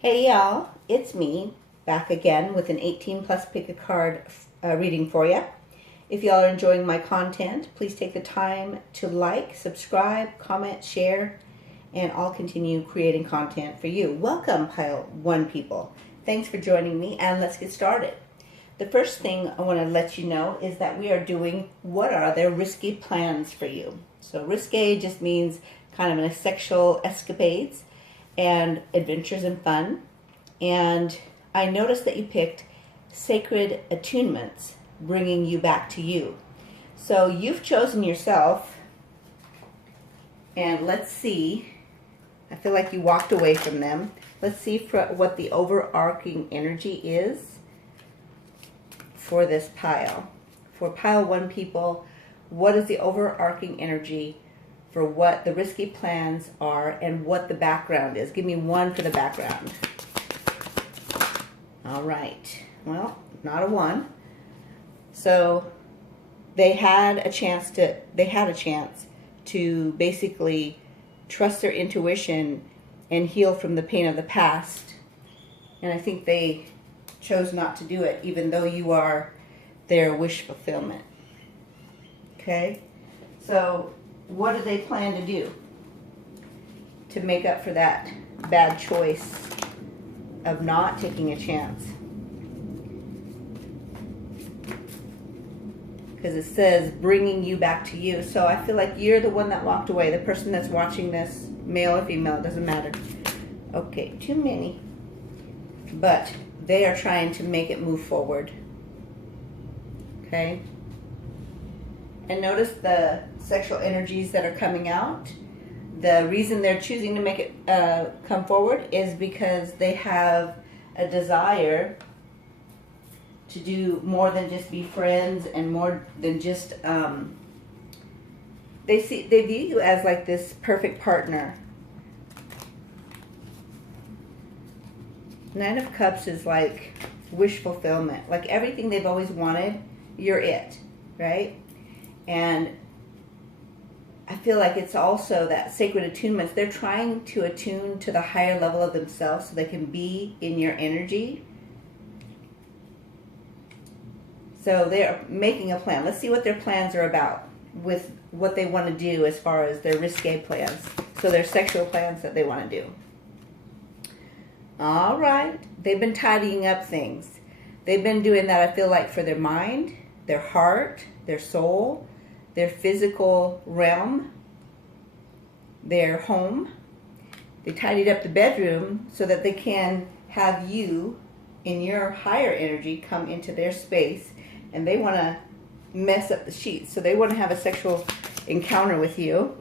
Hey y'all, it's me, back again with an 18 plus pick a card reading for you. If y'all are enjoying my content, please take the time to like, subscribe, comment, share, and I'll continue creating content for you. Welcome, Pile 1 people. Thanks for joining me, and let's get started. The first thing I want to let you know is that we are doing what are their risky plans for you. So risque just means kind of a sexual escapades and adventures and fun. And I noticed that you picked sacred attunements, bringing you back to you. So you've chosen yourself, and let's see. I feel like you walked away from them. Let's see what the overarching energy is for this pile. For pile 1 people, what is the overarching energy for what the risky plans are and what the background is? Give me 1 for the background. All right. Well, not a 1. So they had a chance to basically trust their intuition and heal from the pain of the past. And I think they chose not to do it, even though you are their wish fulfillment. Okay? So what do they plan to do to make up for that bad choice of not taking a chance? Because it says bringing you back to you. So I feel like you're the one that walked away. The person that's watching this, male or female, it doesn't matter. Okay, too many. But they are trying to make it move forward. Okay? And notice the sexual energies that are coming out. The reason they're choosing to make it come forward is because they have a desire to do more than just be friends and more than just they view you as like this perfect partner. 9 of Cups is like wish fulfillment, like everything they've always wanted, you're it, right? And I feel like it's also that sacred attunements. They're trying to attune to the higher level of themselves so they can be in your energy. So they're making a plan. Let's see what their plans are about with what they want to do as far as their risque plans. So their sexual plans that they want to do. All right. They've been tidying up things. They've been doing that, I feel like, for their mind, their heart, their soul, their physical realm, their home. They tidied up the bedroom so that they can have you in your higher energy come into their space, and they want to mess up the sheets. So they want to have a sexual encounter with you.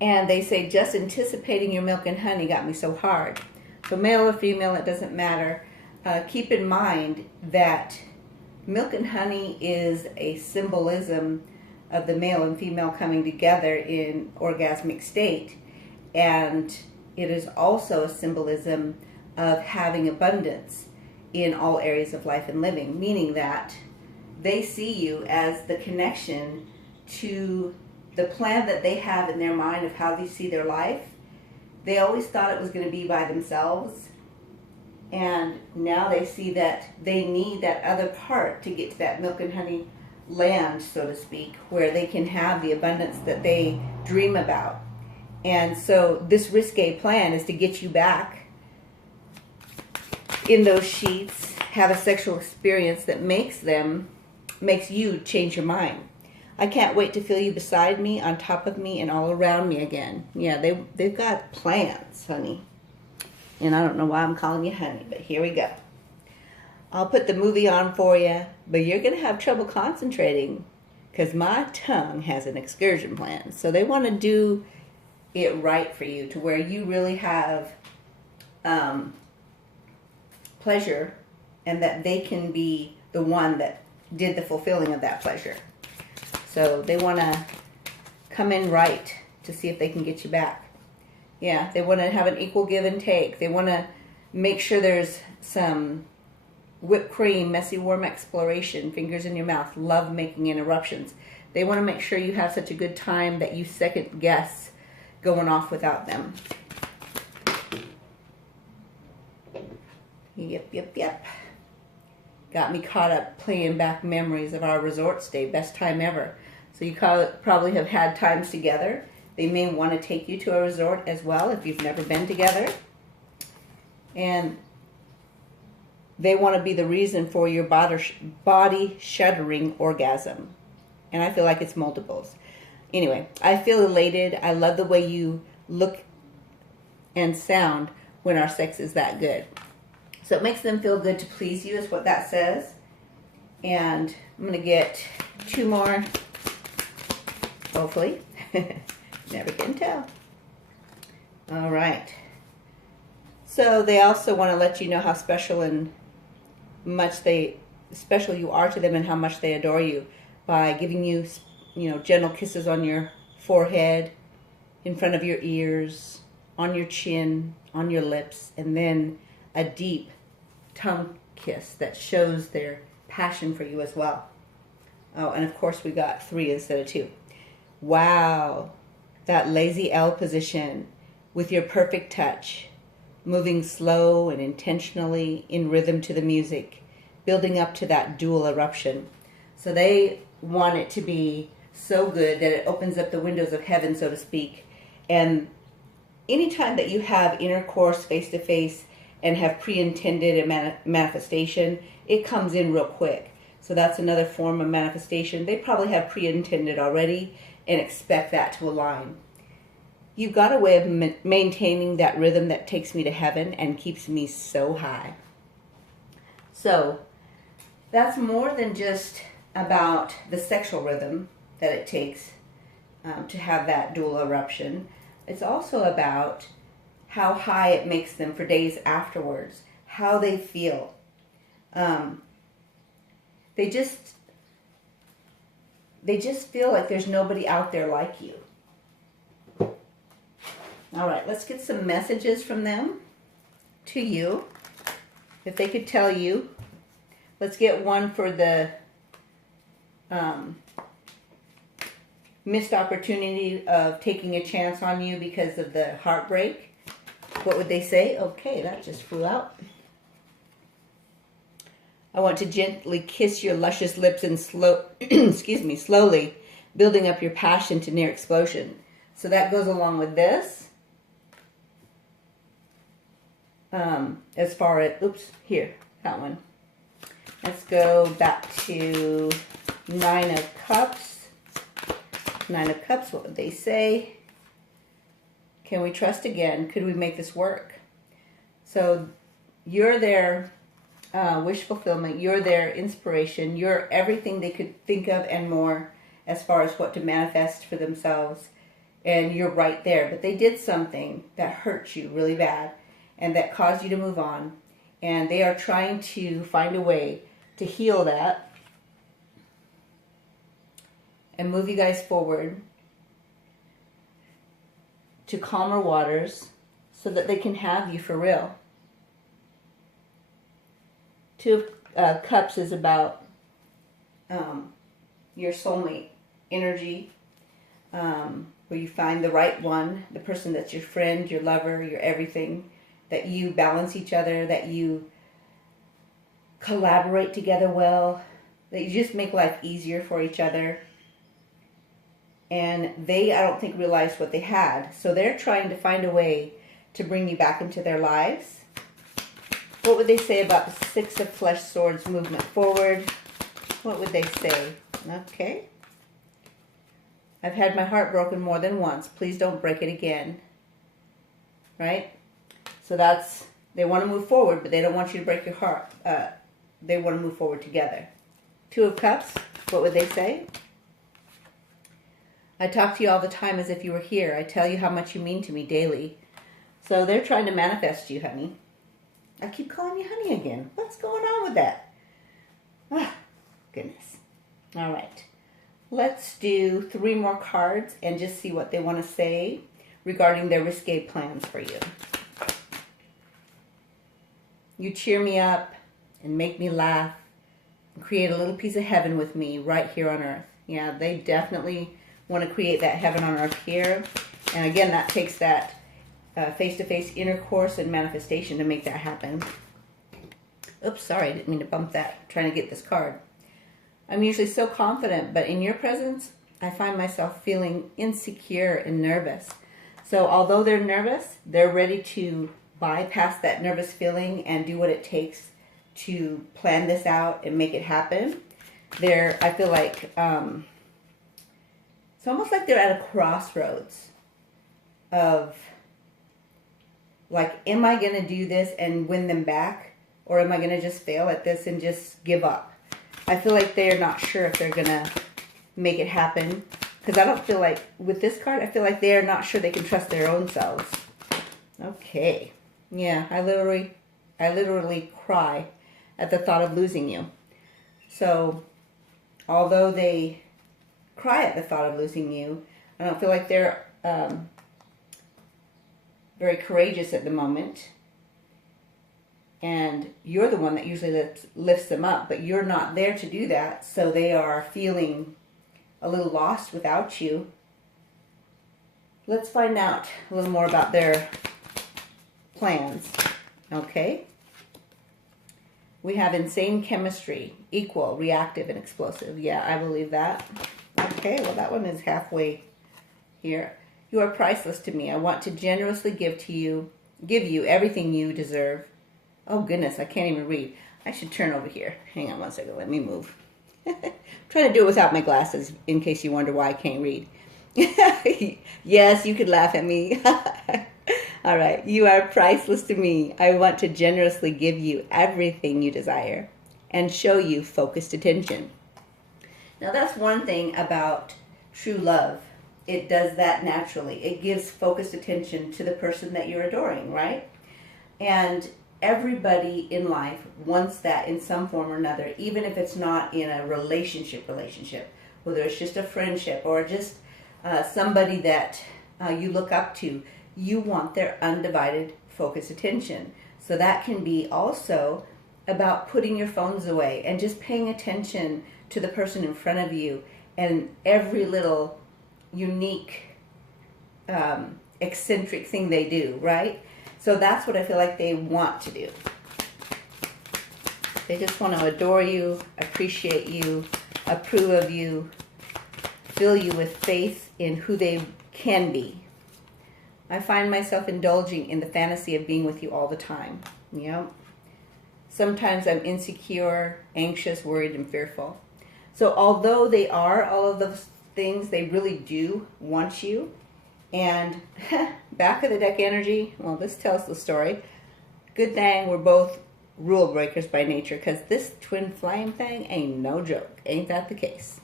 And they say, just anticipating your milk and honey got me so hard. So male or female, it doesn't matter. Keep in mind that milk and honey is a symbolism of the male and female coming together in orgasmic state. And it is also a symbolism of having abundance in all areas of life and living, meaning that they see you as the connection to the plan that they have in their mind of how they see their life. They always thought it was going to be by themselves. And now they see that they need that other part to get to that milk and honey land, so to speak, where they can have the abundance that they dream about. And so this risque plan is to get you back in those sheets, have a sexual experience that makes you change your mind. I can't wait to feel you beside me, on top of me, and all around me again. Yeah, they've got plans, honey. And I don't know why I'm calling you honey, but here we go. I'll put the movie on for you, but you're going to have trouble concentrating because my tongue has an excursion plan. So they want to do it right for you to where you really have pleasure, and that they can be the one that did the fulfilling of that pleasure. So they want to come in right to see if they can get you back. Yeah, they want to have an equal give and take. They want to make sure there's some whipped cream, messy, warm exploration, fingers in your mouth, love making interruptions. They want to make sure you have such a good time that you second guess going off without them. Yep, yep, yep. Got me caught up playing back memories of our resort stay. Best time ever. So you probably have had times together. They may want to take you to a resort as well if you've never been together. And they want to be the reason for your body shuddering orgasm. And I feel like it's multiples. Anyway, I feel elated. I love the way you look and sound when our sex is that good. So it makes them feel good to please you is what that says. And I'm going to get 2 more, hopefully. Never can tell. All right. So they also want to let you know how special and special you are to them and how much they adore you by giving you, gentle kisses on your forehead, in front of your ears, on your chin, on your lips, and then a deep tongue kiss that shows their passion for you as well. Oh, and of course we got 3 instead of 2. Wow. That lazy L position with your perfect touch, moving slow and intentionally in rhythm to the music, building up to that dual eruption. So they want it to be so good that it opens up the windows of heaven, so to speak. And anytime that you have intercourse face-to-face and have pre-intended a manifestation, it comes in real quick. So that's another form of manifestation. They probably have pre-intended already and expect that to align. You've got a way of maintaining that rhythm that takes me to heaven and keeps me so high. So that's more than just about the sexual rhythm that it takes to have that dual eruption. It's also about how high it makes them for days afterwards, how they feel. They just feel like there's nobody out there like you. All right, let's get some messages from them to you. If they could tell you. Let's get one for the missed opportunity of taking a chance on you because of the heartbreak. What would they say? Okay, that just flew out. I want to gently kiss your luscious lips and slowly building up your passion to near explosion. So that goes along with this. As far as, that one. Let's go back to 9 of Cups. 9 of Cups, what would they say? Can we trust again? Could we make this work? So you're their wish fulfillment. You're their inspiration. You're everything they could think of and more as far as what to manifest for themselves. And you're right there. But they did something that hurt you really bad and that caused you to move on. And they are trying to find a way to heal that and move you guys forward to calmer waters so that they can have you for real. 2 of Cups is about your soulmate energy, where you find the right one, the person that's your friend, your lover, your everything, that you balance each other, that you collaborate together well, that you just make life easier for each other. And they, I don't think, realized what they had. So they're trying to find a way to bring you back into their lives. What would they say about the 6 of Flesh Swords movement forward? What would they say? Okay. I've had my heart broken more than once. Please don't break it again. Right? So that's, they want to move forward, but they don't want you to break your heart. They want to move forward together. 2 of Cups, what would they say? I talk to you all the time as if you were here. I tell you how much you mean to me daily. So they're trying to manifest you, honey. I keep calling you honey again. What's going on with that? Ah, goodness. All right. Let's do 3 more cards and just see what they want to say regarding their risque plans for you. You cheer me up and make me laugh and create a little piece of heaven with me right here on earth. Yeah, they definitely want to create that heaven on earth here. And again, that takes that face-to-face intercourse and manifestation to make that happen. Oops, sorry, I didn't mean to bump that, trying to get this card. I'm usually so confident, but in your presence, I find myself feeling insecure and nervous. So although they're nervous, they're ready to bypass that nervous feeling and do what it takes to plan this out and make it happen. I feel like, it's almost like they're at a crossroads of, like, am I going to do this and win them back? Or am I going to just fail at this and just give up? I feel like they're not sure if they're going to make it happen. Because I don't feel like, with this card, I feel like they're not sure they can trust their own selves. Okay. Yeah, I literally cry at the thought of losing you. So, although they cry at the thought of losing you, I don't feel like they're very courageous at the moment. And you're the one that usually lifts them up, but you're not there to do that, so they are feeling a little lost without you. Let's find out a little more about their plans. Okay? We have insane chemistry, equal, reactive, and explosive. Yeah, I believe that. Okay, well, that one is halfway here. You are priceless to me. I want to generously give you everything you deserve. Oh, goodness, I can't even read. I should turn over here. Hang on one second. Let me move. I'm trying to do it without my glasses, in case you wonder why I can't read. Yes, you could laugh at me. All right. You are priceless to me. I want to generously give you everything you desire and show you focused attention. Now, that's one thing about true love. It does that naturally. It gives focused attention to the person that you're adoring, right? And everybody in life wants that in some form or another, even if it's not in a relationship, whether it's just a friendship or just somebody that you look up to. You want their undivided focused attention. So that can be also about putting your phones away and just paying attention to the person in front of you and every little unique, eccentric thing they do, right? So that's what I feel like they want to do. They just want to adore you, appreciate you, approve of you, fill you with faith in who they can be. I find myself indulging in the fantasy of being with you all the time. Yep. Sometimes I'm insecure, anxious, worried, and fearful. So although they are all of those things, they really do want you. And back of the deck energy, well, this tells the story. Good thing we're both rule breakers by nature, because this twin flame thing ain't no joke. Ain't that the case?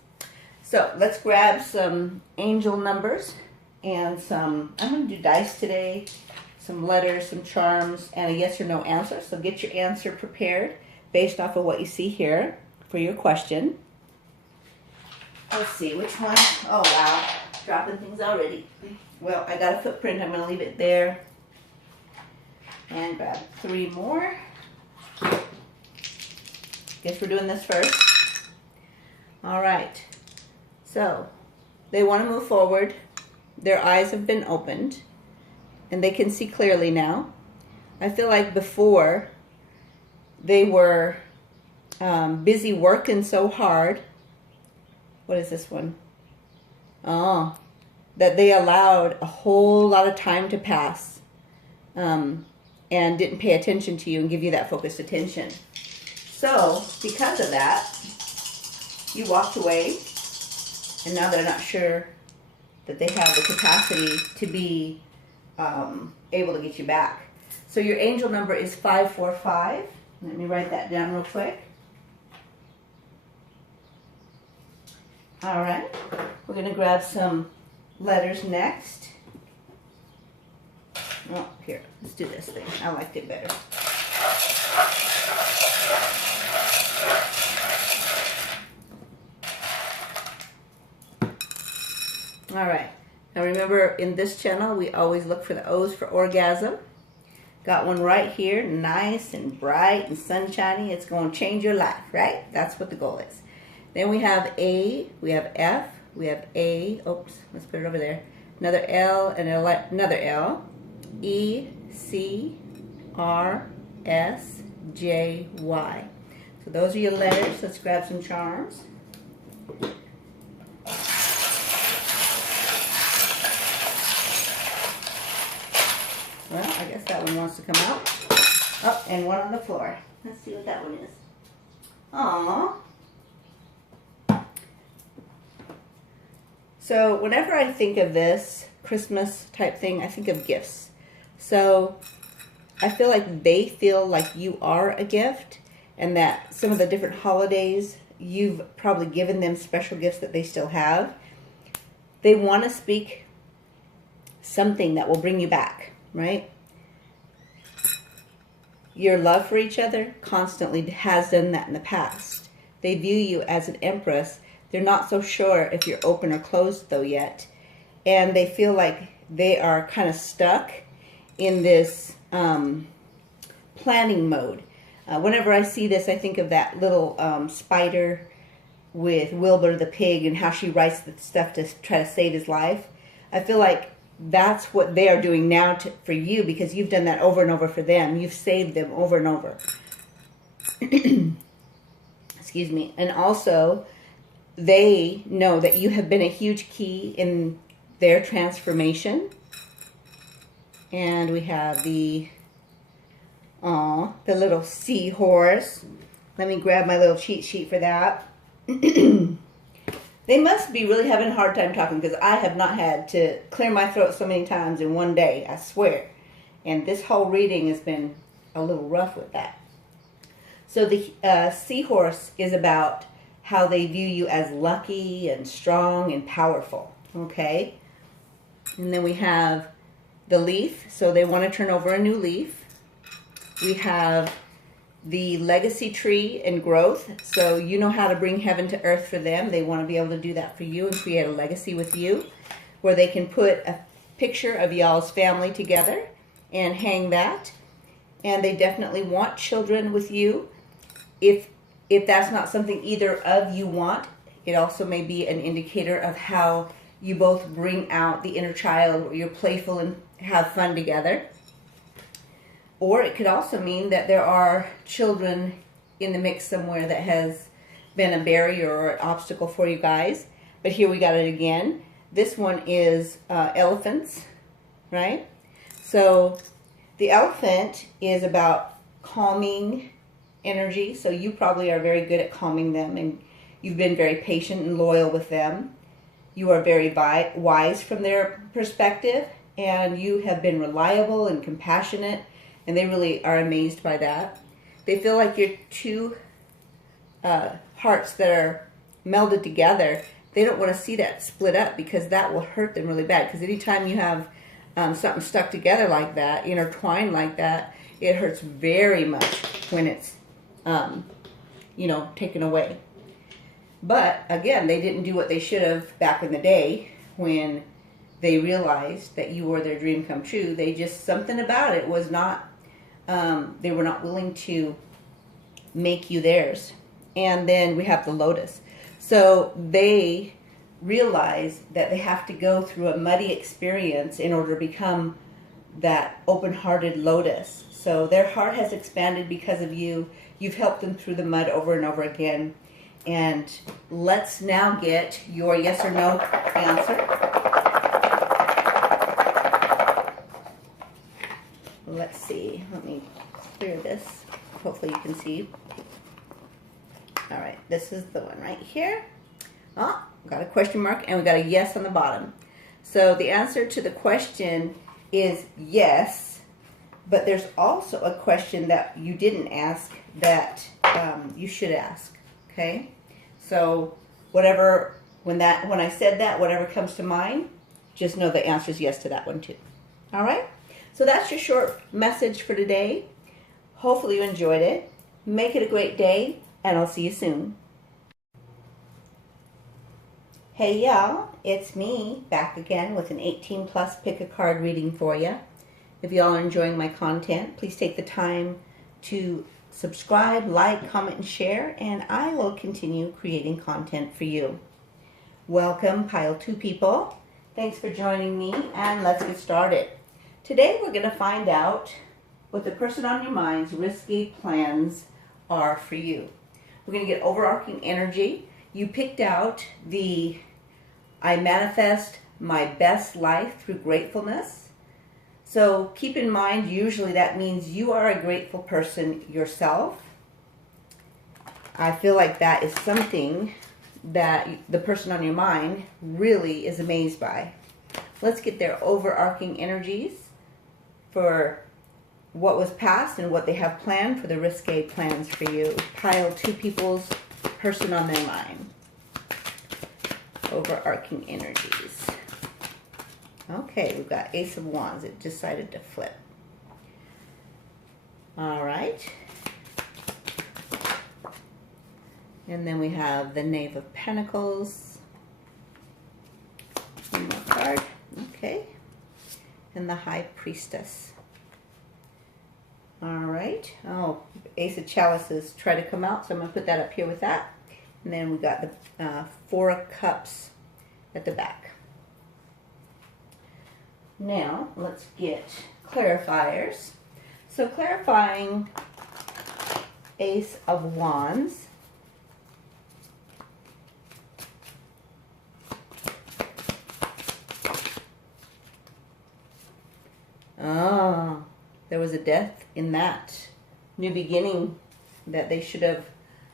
So let's grab some angel numbers and I'm going to do dice today, some letters, some charms, and a yes or no answer. So get your answer prepared based off of what you see here for your question. Let's see, which one? Oh, wow. Dropping things already. Well, I got a footprint. I'm going to leave it there. And grab 3 more. Guess we're doing this first. All right. So, they want to move forward. Their eyes have been opened. And they can see clearly now. I feel like before, they were busy working so hard. What is this one? Oh, that they allowed a whole lot of time to pass and didn't pay attention to you and give you that focused attention. So, because of that, you walked away, and now they're not sure that they have the capacity to be able to get you back. So your angel number is 545. Let me write that down real quick. All right, we're going to grab some letters next. Oh, here, let's do this thing. I liked it better. All right, now remember, in this channel, we always look for the O's for orgasm. Got one right here, nice and bright and sunshiny. It's going to change your life, right? That's what the goal is. Then we have A, we have F, we have A, oops, let's put it over there. Another L and another L. E, C, R, S, JY. So those are your letters. Let's grab some charms. Well, I guess that one wants to come out. Oh, and one on the floor. Let's see what that one is. Aww. So whenever I think of this Christmas type thing, I think of gifts. So I feel like they feel like you are a gift, and that some of the different holidays, you've probably given them special gifts that they still have. They want to speak something that will bring you back, right? Your love for each other constantly has done that in the past. They view you as an empress. They're not so sure if you're open or closed though yet. And they feel like they are kind of stuck in this planning mode. Whenever I see this, I think of that little spider with Wilbur the pig and how she writes the stuff to try to save his life. I feel like that's what they are doing now for you, because you've done that over and over for them. You've saved them over and over. Excuse me. And also, they know that you have been a huge key in their transformation. And we have the little seahorse. Let me grab my little cheat sheet for that. They must be really having a hard time talking, because I have not had to clear my throat so many times in one day, I swear. And this whole reading has been a little rough with that. So the seahorse is about how they view you as lucky and strong and powerful, okay? And then we have the leaf, so they want to turn over a new leaf. We have the legacy tree and growth, so you know how to bring heaven to earth for them. They want to be able to do that for you and create a legacy with you, where they can put a picture of y'all's family together and hang that. And they definitely want children with you. If that's not something either of you want, it also may be an indicator of how you both bring out the inner child, where you're playful and have fun together. Or it could also mean that there are children in the mix somewhere that has been a barrier or an obstacle for you guys. But here we got it again. This one is elephants, right? So the elephant is about calming energy. So you probably are very good at calming them, and you've been very patient and loyal with them. You are very wise from their perspective, and you have been reliable and compassionate. And they really are amazed by that. They feel like you're two hearts that are melded together. They don't want to see that split up, because that will hurt them really bad. Because anytime you have something stuck together like that, intertwined like that, it hurts very much when it's, taken away. But again, they didn't do what they should have back in the day when they realized that you were their dream come true. They just, something about it was not, they were not willing to make you theirs. And then we have the lotus. So they realize that they have to go through a muddy experience in order to become that open-hearted lotus. So their heart has expanded because of you. You've helped them through the mud over and over again. And let's now get your yes or no answer. Let's see. Let me clear this. Hopefully you can see. All right. This is the one right here. Oh, got a question mark, and we got a yes on the bottom. So the answer to the question is yes, but there's also a question that you didn't ask that you should ask. Okay? So whatever, when I said that, whatever comes to mind, just know the answer is yes to that one too. All right? So that's your short message for today. Hopefully you enjoyed it. Make it a great day, and I'll see you soon. Hey y'all, it's me back again with an 18+ pick a card reading for you. If y'all are enjoying my content, please take the time to subscribe, like, comment, and share, and I will continue creating content for you. Welcome, Pile 2 people. Thanks for joining me, and let's get started. Today we're going to find out what the person on your mind's risky plans are for you. We're going to get overarching energy. You picked out the I manifest my best life through gratefulness. So keep in mind, usually that means you are a grateful person yourself. I feel like that is something that the person on your mind really is amazed by. Let's get their overarching energies for what was past and what they have planned for the risque plans for you. Pile two people's person on their mind. Overarching energies. Okay, we've got Ace of Wands. It decided to flip. All right. And then we have the Knave of Pentacles. One more card. Okay. And the High Priestess. All right. Oh, Ace of Chalices try to come out, so I'm going to put that up here with that. And then we got the Four of Cups at the back. Now, let's get clarifiers. So clarifying Ace of Wands. Oh, there was a death in that new beginning that they should have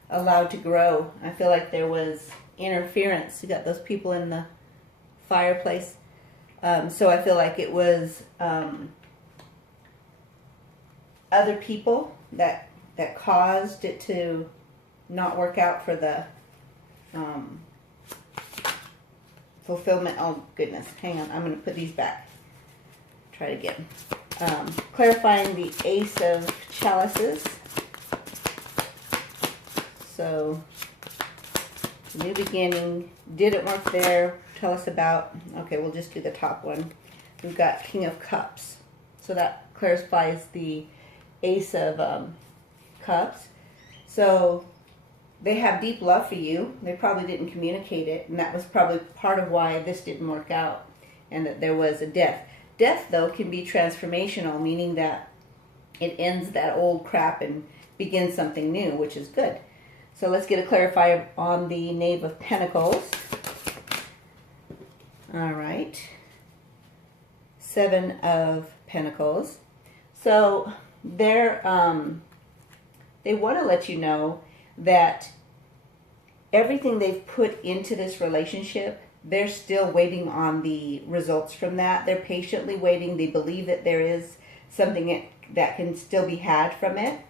allowed to grow. I feel like there was interference. You got those people in the fireplace. So I feel like it was other people that caused it to not work out for the fulfillment. Oh, goodness. Hang on. I'm going to put these back. Try it again. Clarifying the Ace of Chalices. So, new beginning. Didn't work there. Tell us about. Okay, we'll just do the top one. We've got King of Cups. So that clarifies the Ace of Cups. So, they have deep love for you. They probably didn't communicate it. And that was probably part of why this didn't work out. And that there was a death. Death, though, can be transformational, meaning that it ends that old crap and begins something new, which is good. So let's get a clarifier on the Knave of Pentacles. All right. Seven of Pentacles. So they want to let you know that everything they've put into this relationship, they're still waiting on the results from that. They're patiently waiting. They believe that there is something that can still be had from it.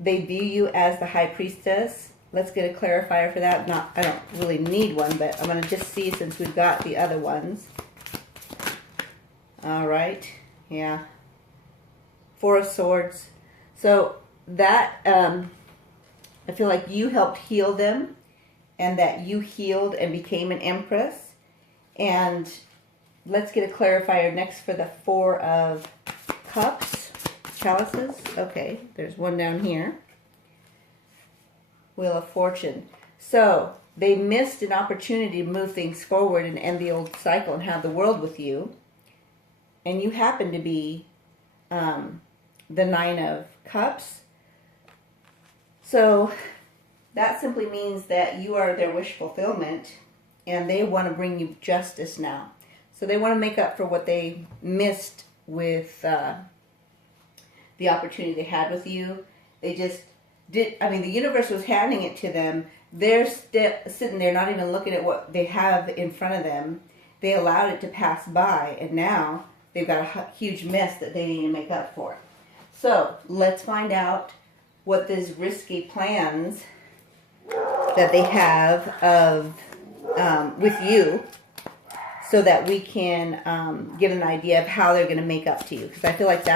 They view you as the High Priestess. Let's get a clarifier for that. I don't really need one, but I'm going to just see since we've got the other ones. All right. Yeah. Four of Swords. So that, I feel like you helped heal them. And that you healed and became an empress. And let's get a clarifier next for the Four of Cups, Chalices. Okay, there's one down here. Wheel of Fortune. So they missed an opportunity to move things forward and end the old cycle and have the world with you. And you happen to be the Nine of Cups. So that simply means that you are their wish fulfillment and they want to bring you justice now. So they want to make up for what they missed with the opportunity they had with you. They just did, I mean, the universe was handing it to them. They're sitting there not even looking at what they have in front of them. They allowed it to pass by and now they've got a huge mess that they need to make up for. So let's find out what these risky plans that they have of with you, so that we can get an idea of how they're going to make up to you. Because I feel like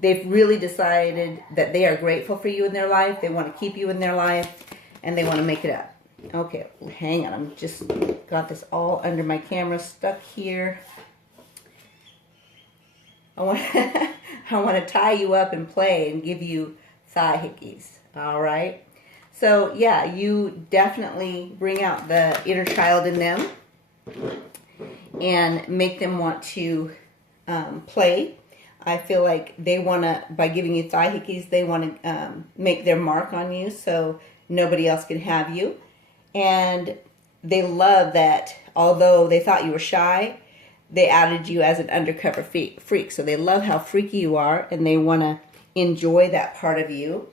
they've really decided that they are grateful for you in their life. They want to keep you in their life, and they want to make it up. Okay, hang on. I'm just got this all under my camera stuck here. I want to tie you up and play and give you thigh hickeys. All right. So, yeah, you definitely bring out the inner child in them and make them want to play. I feel like they want to, by giving you thigh hickeys, they want to make their mark on you so nobody else can have you. And they love that although they thought you were shy, they added you as an undercover freak. So they love how freaky you are, and they want to enjoy that part of you.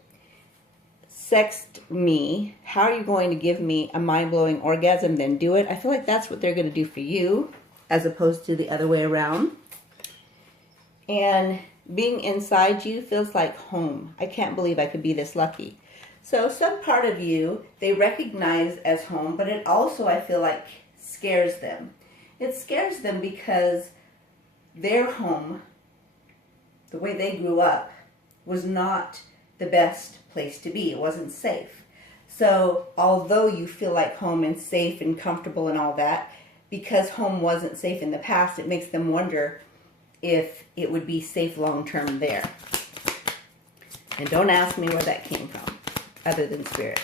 Sext me. How are you going to give me a mind-blowing orgasm, then do it? I feel like that's what they're going to do for you, as opposed to the other way around. And being inside you feels like home. I can't believe I could be this lucky. So some part of you, they recognize as home, but it also, I feel like, scares them. It scares them because their home, the way they grew up, was not the best place to be. It wasn't safe. So although you feel like home and safe and comfortable and all that, because home wasn't safe in the past, it makes them wonder if it would be safe long-term there. And don't ask me where that came from, other than spirit.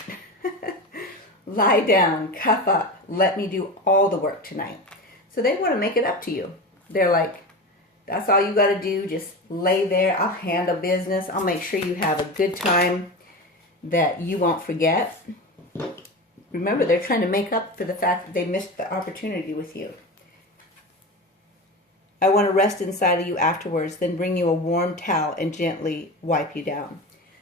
Lie down, cuff up, let me do all the work tonight. So they want to make it up to you. They're like, that's all you got to do. Just lay there. I'll handle business. I'll make sure you have a good time that you won't forget. Remember, they're trying to make up for the fact that they missed the opportunity with you. I want to rest inside of you afterwards, then bring you a warm towel and gently wipe you down.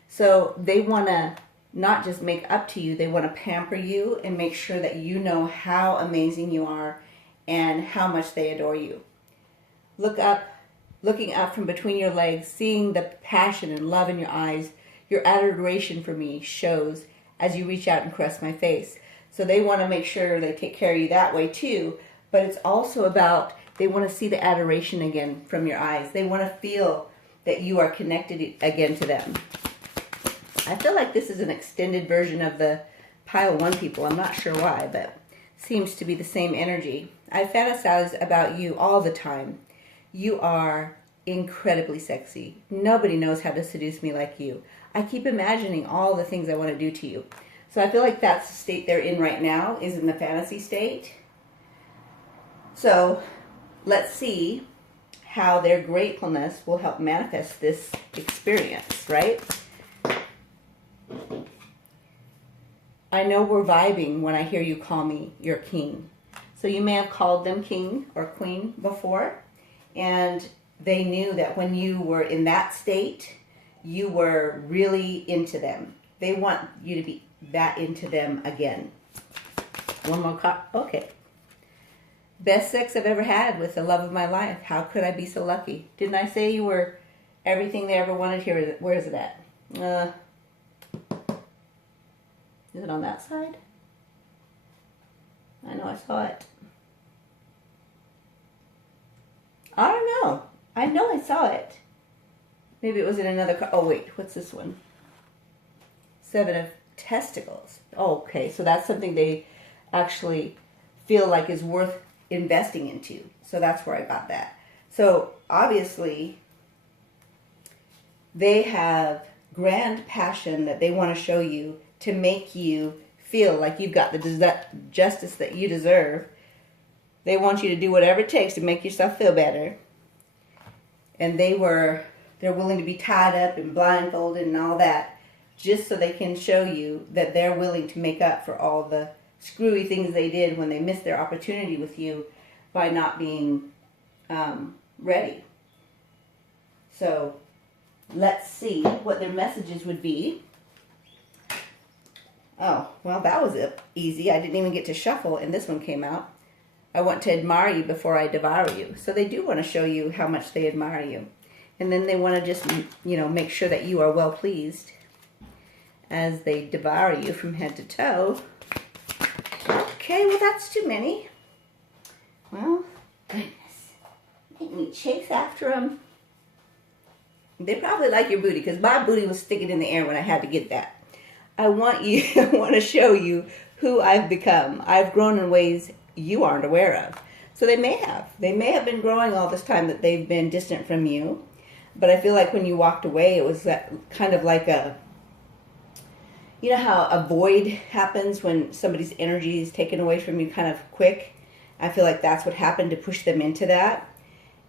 So they want to not just make up to you, they want to pamper you and make sure that you know how amazing you are and how much they adore you. Looking up from between your legs, seeing the passion and love in your eyes, your adoration for me shows as you reach out and caress my face. So they want to make sure they take care of you that way too, but it's also about, they want to see the adoration again from your eyes. They want to feel that you are connected again to them. I feel like this is an extended version of the pile one people. I'm not sure why, but seems to be the same energy. I fantasize about you all the time. You are incredibly sexy. Nobody knows how to seduce me like you. I keep imagining all the things I want to do to you. So I feel like that's the state they're in right now, is in the fantasy state. So let's see how their gratefulness will help manifest this experience, right? I know we're vibing when I hear you call me your king. So you may have called them king or queen before, and they knew that when you were in that state, you were really into them. They want you to be that into them again. One more card. Okay. Best sex I've ever had with the love of my life. How could I be so lucky? Didn't I say you were everything they ever wanted? Here, where is it at? Is it on that side? I know I saw it. I don't know. I know I saw it. Maybe it was in another card. Oh, wait. What's this one? 7 of testicles. Oh, okay. So that's something they actually feel like is worth investing into. So that's where I got that. So obviously, they have grand passion that they want to show you to make you feel like you've got the justice that you deserve. They want you to do whatever it takes to make yourself feel better. And they're willing to be tied up and blindfolded and all that, just so they can show you that they're willing to make up for all the screwy things they did when they missed their opportunity with you by not being ready. So let's see what their messages would be. Oh, well, that was easy. I didn't even get to shuffle, and this one came out. I want to admire you before I devour you. So they do want to show you how much they admire you. And then they want to just, make sure that you are well pleased as they devour you from head to toe. Okay, well, that's too many. Well, goodness. Make me chase after them. They probably like your booty, because my booty was sticking in the air when I had to get that. I want to show you who I've become. I've grown in ways you aren't aware of. So they may have. They may have been growing all this time that they've been distant from you. But I feel like when you walked away, it was that kind of like you know how a void happens when somebody's energy is taken away from you kind of quick? I feel like that's what happened to push them into that.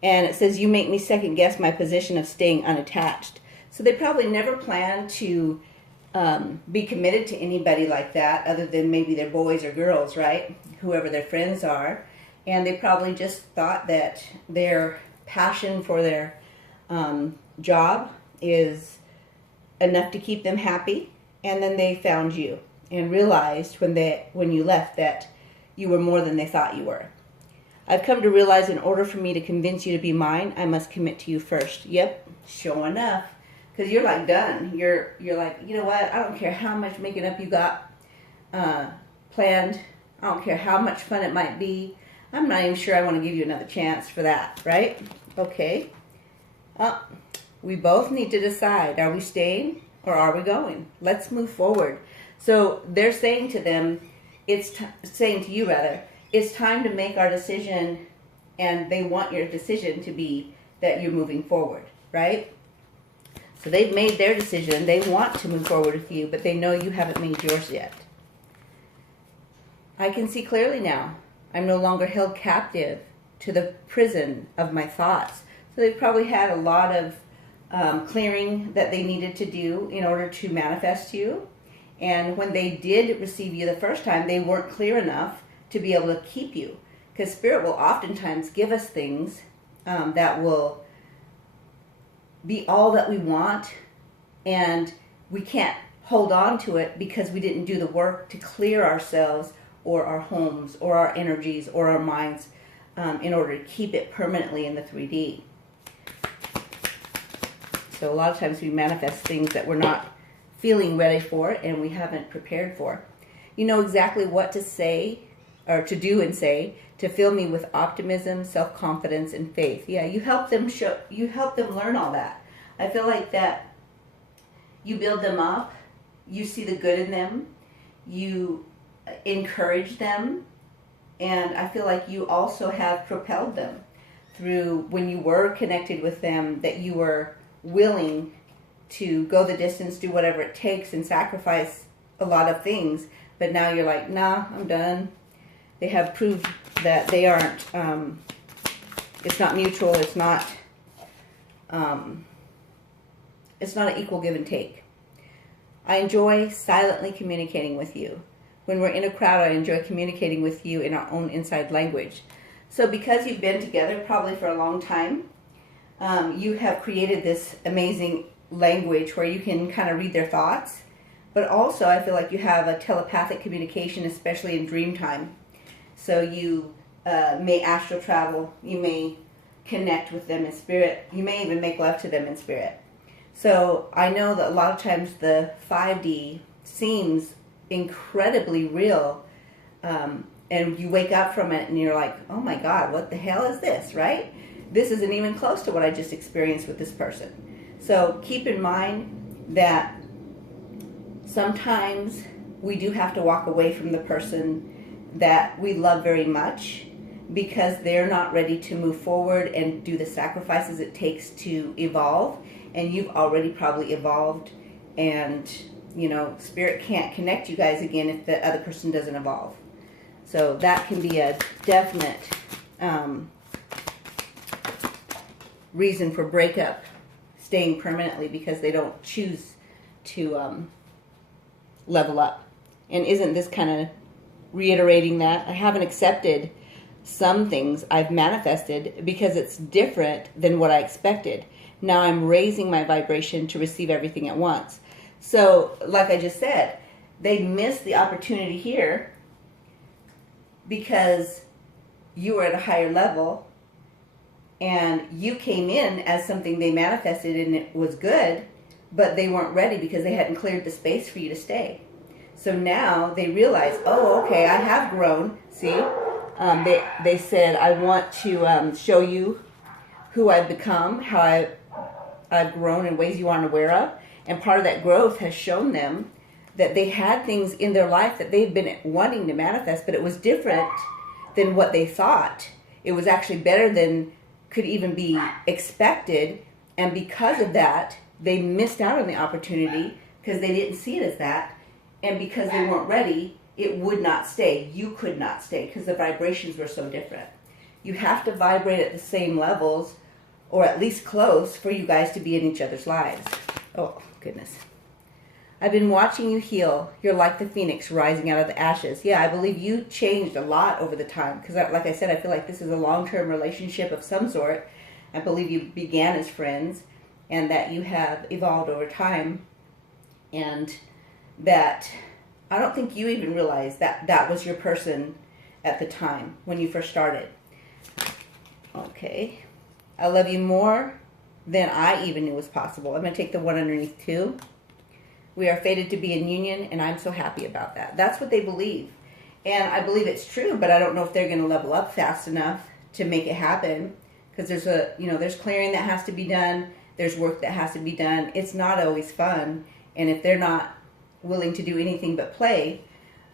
And it says, you make me second guess my position of staying unattached. So they probably never planned to be committed to anybody like that, other than maybe their boys or girls, right? Whoever their friends are. And they probably just thought that their passion for their job is enough to keep them happy. And then they found you and realized when you left that you were more than they thought you were. I've come to realize in order for me to convince you to be mine, I must commit to you first. Yep, sure enough. Because you're like done. You're like, you know what? I don't care how much making up you got planned. I don't care how much fun it might be. I'm not even sure I want to give you another chance for that, right? Okay. We both need to decide. Are we staying or are we going? Let's move forward. So they're saying to them, saying to you rather, it's time to make our decision, and they want your decision to be that you're moving forward, right? So they've made their decision. They want to move forward with you, but they know you haven't made yours yet. I can see clearly now. I'm no longer held captive to the prison of my thoughts. So they've probably had a lot of clearing that they needed to do in order to manifest you. And when they did receive you the first time, they weren't clear enough to be able to keep you. Because Spirit will oftentimes give us things that will be all that we want, and we can't hold on to it because we didn't do the work to clear ourselves or our homes or our energies or our minds in order to keep it permanently in the 3D. So a lot of times we manifest things that we're not feeling ready for and we haven't prepared for. You know exactly what to say or to do and say to fill me with optimism, self-confidence, and faith. Yeah, you help them learn all that. I feel like that you build them up, you see the good in them, you encourage them, and I feel like you also have propelled them through when you were connected with them, that you were willing to go the distance, do whatever it takes, and sacrifice a lot of things. But now you're like, nah, I'm done. They have proved that they aren't, it's not mutual, it's not an equal give and take. I enjoy silently communicating with you. When we're in a crowd, I enjoy communicating with you in our own inside language. So because you've been together probably for a long time, you have created this amazing language where you can kind of read their thoughts. But also I feel like you have a telepathic communication, especially in dream time. So you may astral travel, you may connect with them in spirit, you may even make love to them in spirit. So I know that a lot of times the 5D seems incredibly real, and you wake up from it and you're like, oh my God, what the hell is this, right? This isn't even close to what I just experienced with this person. So keep in mind that sometimes we do have to walk away from the person that we love very much because they're not ready to move forward and do the sacrifices it takes to evolve. And you've already probably evolved, and you know, Spirit can't connect you guys again if the other person doesn't evolve. So that can be a definite reason for breakup, staying permanently, because they don't choose to level up. And isn't this kind of reiterating that? I haven't accepted some things I've manifested because it's different than what I expected. Now I'm raising my vibration to receive everything at once. So, like I just said, they missed the opportunity here because you were at a higher level and you came in as something they manifested and it was good, but they weren't ready because they hadn't cleared the space for you to stay. So now they realize, oh, okay, I have grown. See, they said, I want to show you who I've become, how I've grown in ways you aren't aware of. And part of that growth has shown them that they had things in their life that they've been wanting to manifest, but it was different than what they thought. It was actually better than could even be expected. And because of that, they missed out on the opportunity because they didn't see it as that. And because they weren't ready, it would not stay. You could not stay because the vibrations were so different. you have to vibrate at the same levels, or at least close, for you guys to be in each other's lives. Oh, goodness. I've been watching you heal. You're like the phoenix rising out of the ashes. Yeah, I believe you changed a lot over the time. Because like I said, I feel like this is a long-term relationship of some sort. I believe you began as friends and that you have evolved over time. And that I don't think you even realized that that was your person at the time when you first started. Okay. I love you more than I even knew was possible. I'm going to take the one underneath too. We are fated to be in union, and I'm so happy about that. That's what they believe. And I believe it's true, but I don't know if they're going to level up fast enough to make it happen. Because there's clearing that has to be done. There's work that has to be done. It's not always fun. And if they're not willing to do anything but play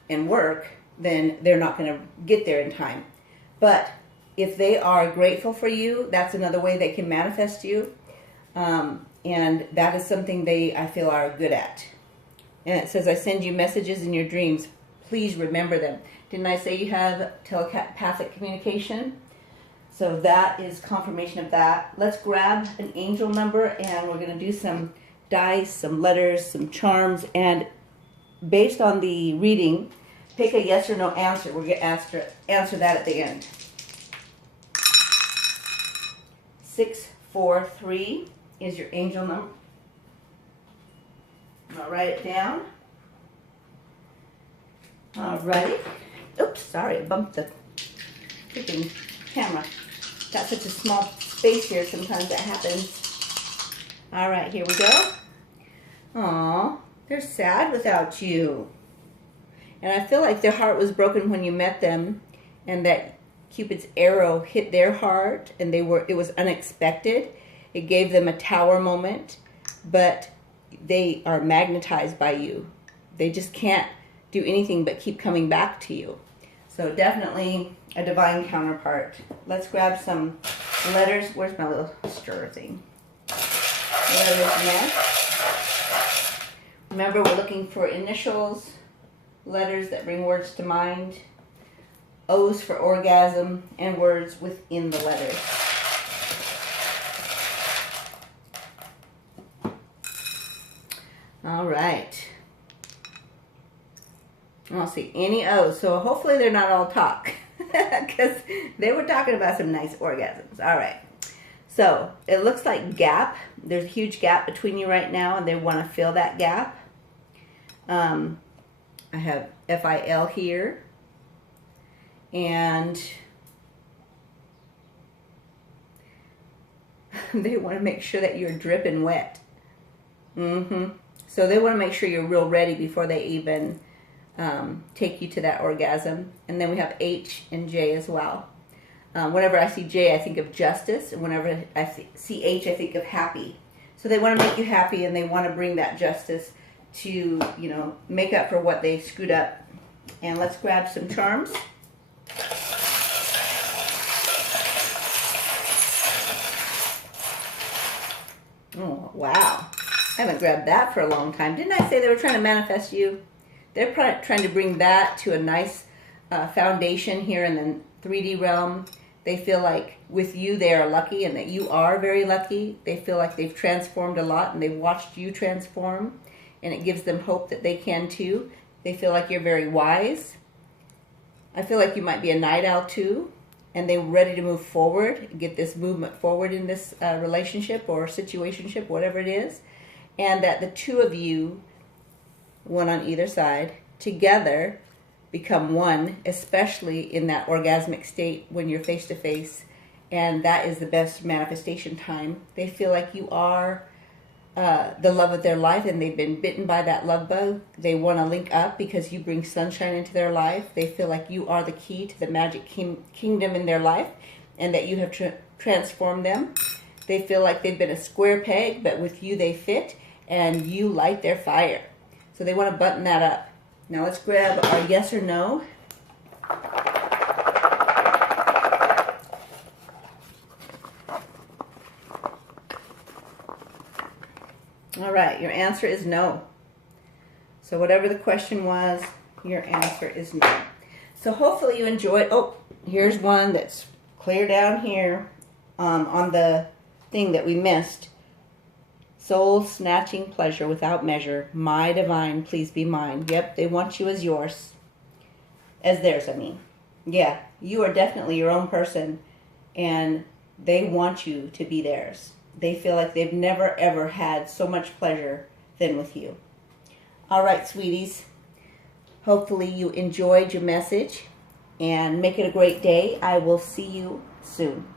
and work, then they're not going to get there in time. But if they are grateful for you, that's another way they can manifest you. And that is something they, I feel, are good at. And it says, I send you messages in your dreams. Please remember them. Didn't I say you have telepathic communication? So that is confirmation of that. Let's grab an angel number, and we're going to do some dice, some letters, some charms. And based on the reading, pick a yes or no answer. We're going to answer that at the end. 643 is your angel number. I'll write it down. Alrighty. Oops, sorry, I bumped the freaking camera. Got such a small space here, sometimes that happens. Alright, here we go. Aw, they're sad without you. And I feel like their heart was broken when you met them, and that Cupid's arrow hit their heart, and it was unexpected. It gave them a tower moment, but they are magnetized by you. They just can't do anything but keep coming back to you. So definitely a divine counterpart. Let's grab some letters. Where's my little stir thing? Letters next. Remember, we're looking for initials, letters that bring words to mind, O's for orgasm, and words within the letters. All right. I don't see any O's, so hopefully they're not all talk, because they were talking about some nice orgasms. All right. So it looks like gap. There's a huge gap between you right now, and they want to fill that gap. I have FIL here. And they want to make sure that you're dripping wet. So they want to make sure you're real ready before they even take you to that orgasm. And then we have H and J as well. Whenever I see J, I think of justice. And whenever I see H, I think of happy. So they want to make you happy, and they want to bring that justice to, make up for what they screwed up. And let's grab some charms. Oh, wow. I haven't grabbed that for a long time. Didn't I say they were trying to manifest you? They're trying to bring that to a nice foundation here in the 3D realm. They feel like with you they are lucky, and that you are very lucky. They feel like they've transformed a lot, and they've watched you transform, and it gives them hope that they can too. They feel like you're very wise. I feel like you might be a night owl too, and they're ready to move forward, get this movement forward in this relationship or situationship, whatever it is. And that the two of you, one on either side, together become one, especially in that orgasmic state when you're face to face. And that is the best manifestation time. They feel like you are the love of their life, and they've been bitten by that love bug. They want to link up because you bring sunshine into their life. They feel like you are the key to the magic kingdom in their life, and that you have transformed them. They feel like they've been a square peg, but with you they fit, and you light their fire. So they want to button that up. Now let's grab our yes or no. All right, your answer is no. So whatever the question was, your answer is no. So hopefully you enjoyed. Oh, here's one that's clear down here on the thing that we missed. Soul-snatching pleasure without measure. My divine, please be mine. Yep, they want you as yours. As theirs, I mean. Yeah, you are definitely your own person, and they want you to be theirs. They feel like they've never, ever had so much pleasure than with you. All right, sweeties. Hopefully you enjoyed your message, and make it a great day. I will see you soon.